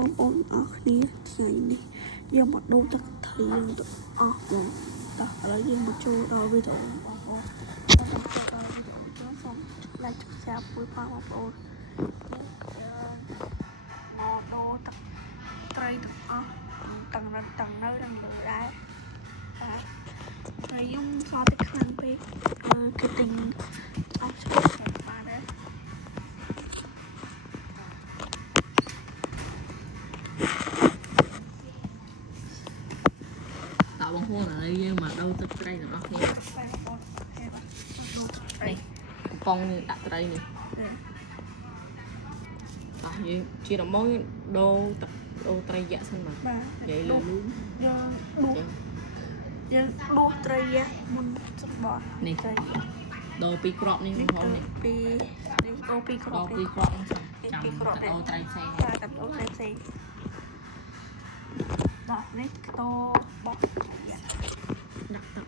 បងប្អូនអរគ្នាថ្ងៃនេះយើងមកដូរទឹកថៃយើងទៅអស់បងតោះឥឡូវយើងមកចូលដល់វីដេអូបងប្អូនចូលសូម like ចុច share មួយផងបងប្អូនមកដូរទឹកត្រីទាំងអស់ទាំងនៅនឹងលើដែរបាទហើយខ្ញុំស្គាល់ទឹកខ្លាំងពេកគឺទិញអស់ឆ្លងបានដែរបងប្អូនឥឡូវយើងមកដូរទឹកត្រីទាំងអស់គ្នាកំប៉ុងនេះដាក់ត្រីនេះបាទយើងជាដំបូងដូរទឹកដូរត្រីយ៉ាក់សិនបាទនិយាយលូយើងដួសត្រីយ៉ាក់មុនសំបត់នេះត្រីដូរពីក្របនេះបងប្អូននេះដូរពីក្របនេះចាំដូរត្រីផ្សេងចាំដូរត្រីផ្សេងដល់នេះខ្ទរបោះយ៉ាក់ដាក់ទឹក